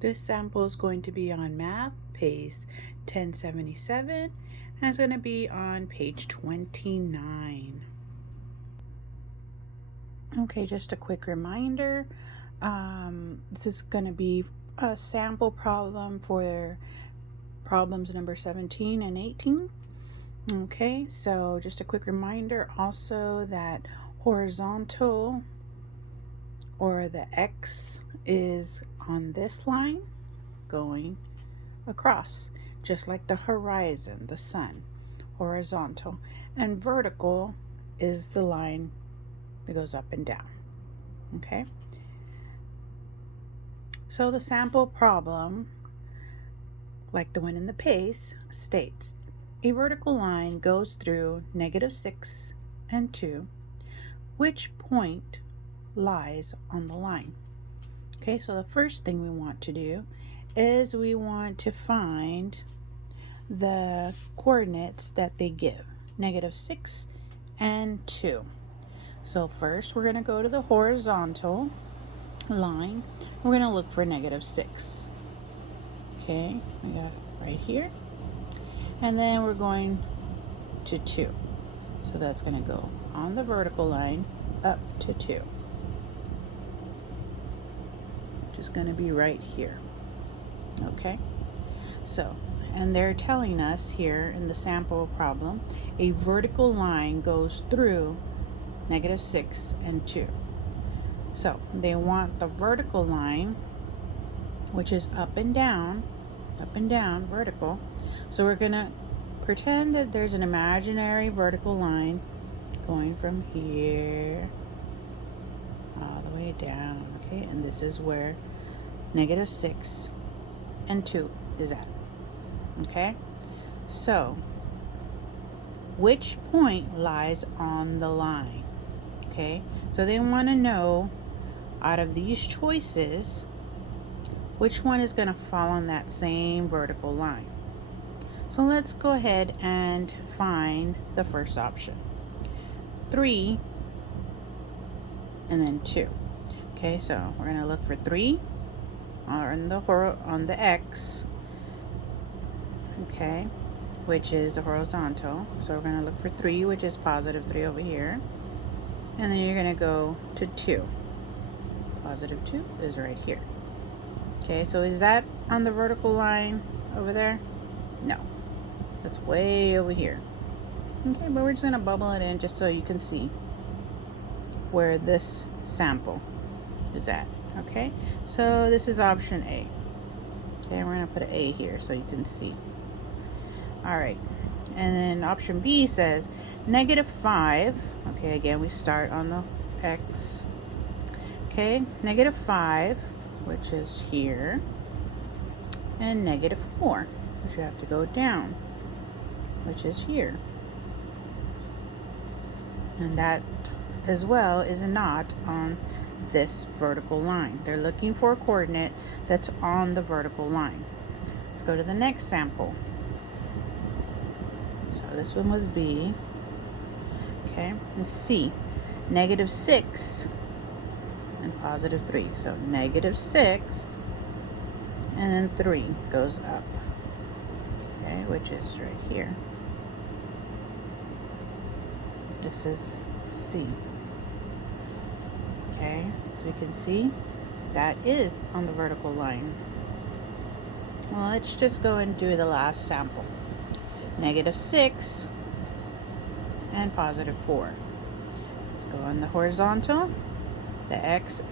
This sample is going to be on math, page 1077, and it's going to be on page 29. Okay, just a quick reminder. This is going to be a sample problem for problems number 17 and 18. Okay, so just a quick reminder also that horizontal, or the X, is on this line going across, just like the horizon, the sun, horizontal, and vertical is the line that goes up and down. Okay, so the sample problem, like the one in the PACE, states a vertical line goes through -6 and 2. Which point lies on the line? Okay, so the first thing we want to do is we want to find the coordinates that they give, -6 and 2. So first we're going to go to the horizontal line. We're going to look for -6. Okay, we got it right here. And then we're going to 2. So that's going to go on the vertical line up to 2. Which is going to be right here. Okay, so, and they're telling us here in the sample problem, a vertical line goes through -6 and 2. So they want the vertical line, which is up and down, vertical. So we're going to pretend that there's an imaginary vertical line going from here all the way down. Okay, and this is where -6 and 2 is at. Okay, so which point lies on the line? Okay, so they want to know, out of these choices, which one is going to fall on that same vertical line. So let's go ahead and find the first option, 3 and then 2. Okay, so we're going to look for 3 on the X, okay, which is the horizontal. So we're going to look for 3, which is +3 over here, and then you're going to go to 2. +2 is right here. Okay, so is that on the vertical line over there? No, that's way over here. Okay, but we're just going to bubble it in just so you can see where this sample is at. Okay, so this is option A. Okay, we're going to put an A here so you can see. All right, and then option B says -5. Okay, again, we start on the X. Okay, -5, which is here, and -4, which you have to go down, which is here. And that as well is not on this vertical line. They're looking for a coordinate that's on the vertical line. Let's go to the next sample. So this one was B. Okay, and C, -6 and +3. So -6 and then 3 goes up. Okay, which is right here. This is C. Okay, so you can see that is on the vertical line. Well, let's just go and do the last sample. -6 and +4. Let's go on the horizontal. The X,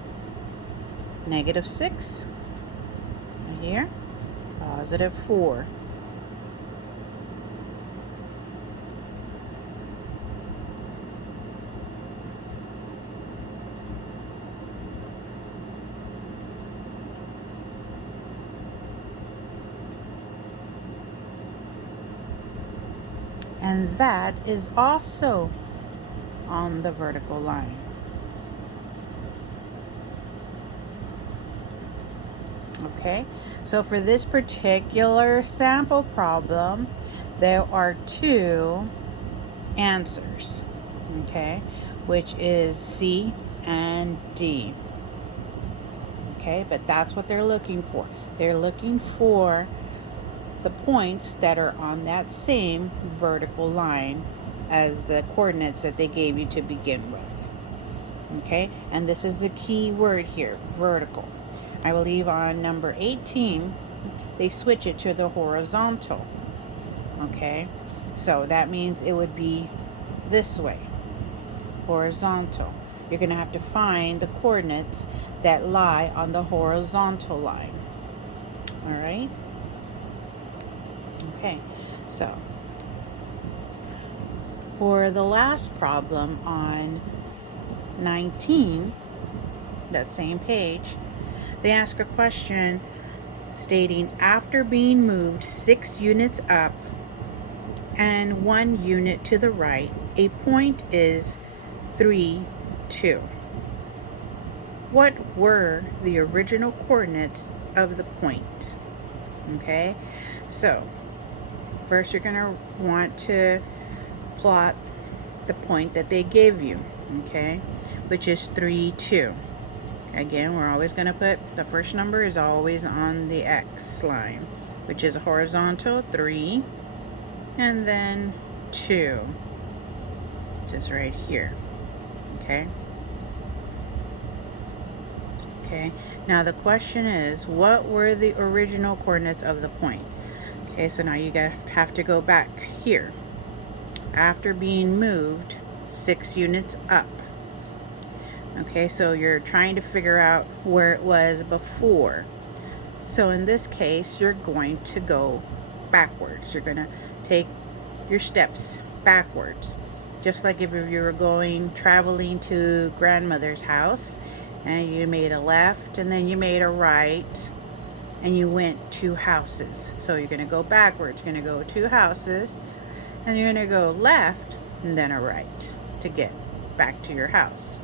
-6 right here, +4. And that is also on the vertical line. Okay, so for this particular sample problem, there are 2 answers, okay, which is C and D. Okay, but that's what they're looking for. They're looking for the points that are on that same vertical line as the coordinates that they gave you to begin with. Okay, and this is the key word here, vertical. I believe on number 18 they switch it to the horizontal. Okay, so that means it would be this way, horizontal. You're going to have to find the coordinates that lie on the horizontal line. All right, okay, so for the last problem on 19, that same page, they ask a question stating, after being moved 6 units up and 1 unit to the right, a point is 3, 2. What were the original coordinates of the point? Okay, so first you're going to want to plot the point that they gave you, okay, which is 3, 2. Again, we're always going to put the first number is always on the X line, which is horizontal 3, and then 2, which is right here. Okay. Okay. Now the question is, what were the original coordinates of the point? Okay, so now you have to go back here. After being moved 6 units up. Okay, so you're trying to figure out where it was before. So in this case, you're going to go backwards. You're going to take your steps backwards. Just like if you were traveling to grandmother's house and you made a left and then you made a right and you went 2 houses. So you're going to go backwards. You're going to go 2 houses and you're going to go left and then a right to get back to your house.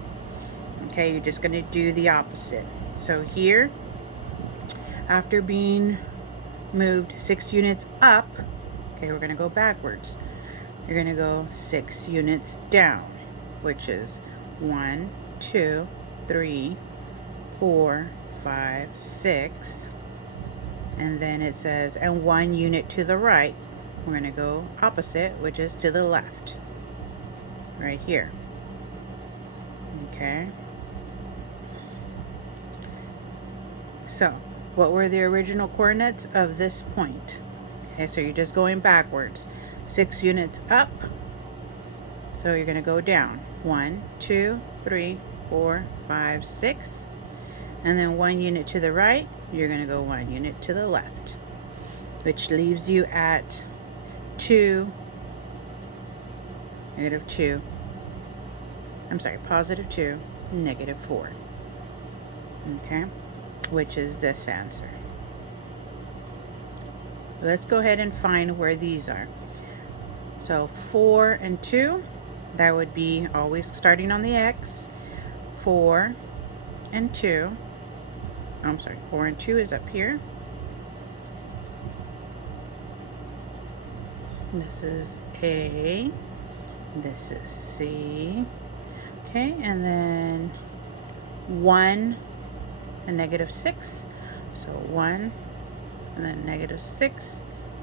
Okay, you're just going to do the opposite. So here, after being moved 6 units up, okay, we're going to go backwards. You're going to go 6 units down, which is 1, 2, 3, 4, 5, 6. And then it says, and 1 unit to the right. We're going to go opposite, which is to the left. Right here. Okay. So, what were the original coordinates of this point? Okay, so you're just going backwards. 6 units up, so you're going to go down. 1, 2, 3, 4, 5, 6. And then 1 unit to the right, you're going to go 1 unit to the left, which leaves you at 2, negative 2. I'm sorry, positive 2, negative 4. Okay, which is this answer. Let's go ahead and find where these are. So 4 and 2, that would be always starting on the X. 4 and 2. I'm sorry, 4 and 2 is up here. This is A. This is C. Okay, and then 1 and negative 6. So 1 and then negative 6.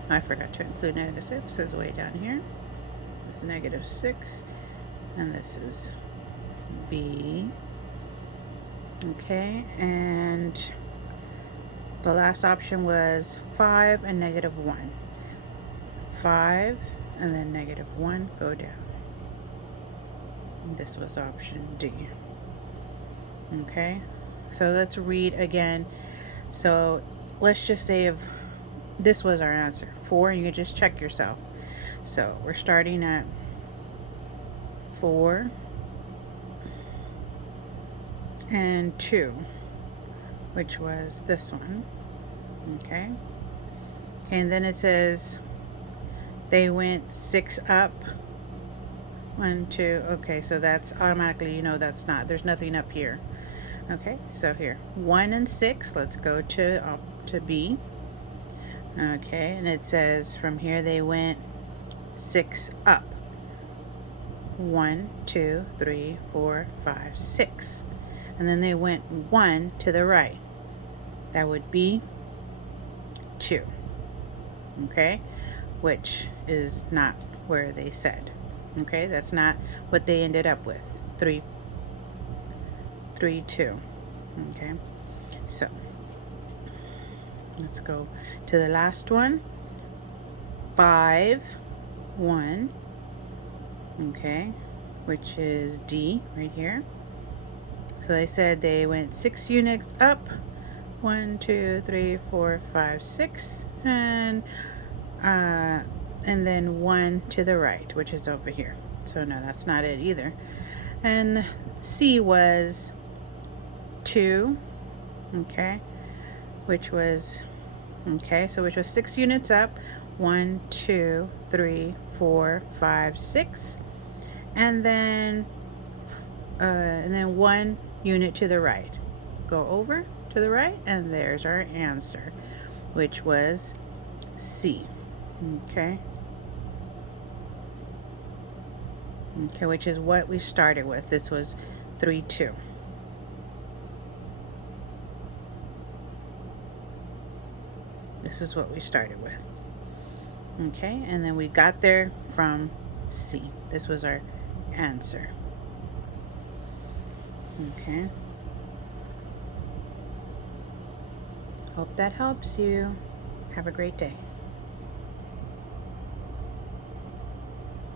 I forgot to include negative 6. It's way down here. This is negative 6. And this is B. Okay, and the last option was 5 and negative 1. 5 and then negative 1, go down. This was option D. Okay, so let's read again. So let's just say if this was our answer, 4, and you can just check yourself. So we're starting at 4 and 2, which was this one. Okay, and then it says they went 6 up. 1, 2. Okay, so that's automatically, that's not, there's nothing up here. Okay, so here 1 and 6. Let's go to B. Okay, and it says from here they went 6 up. 1, 2, 3, 4, 5, 6. And then they went 1 to the right. That would be 2. Okay, which is not where they said. Okay, that's not what they ended up with. 3, 3, 2. Okay, so let's go to the last one. 5, 1. Okay, which is D right here. So they said they went 6 units up. 1, 2, 3, 4, 5, 6, and then 1 to the right, which is over here. So no, that's not it either. And C was 2, okay, which was, okay, so which was 6 units up. 1, 2, 3, 4, 5, 6, and then 1 unit to the right. Go over to the right, and there's our answer, which was C. Okay. Okay, which is what we started with. This was 3, 2. This is what we started with. Okay, and then we got there from C. This was our answer. Okay. Hope that helps you. Have a great day.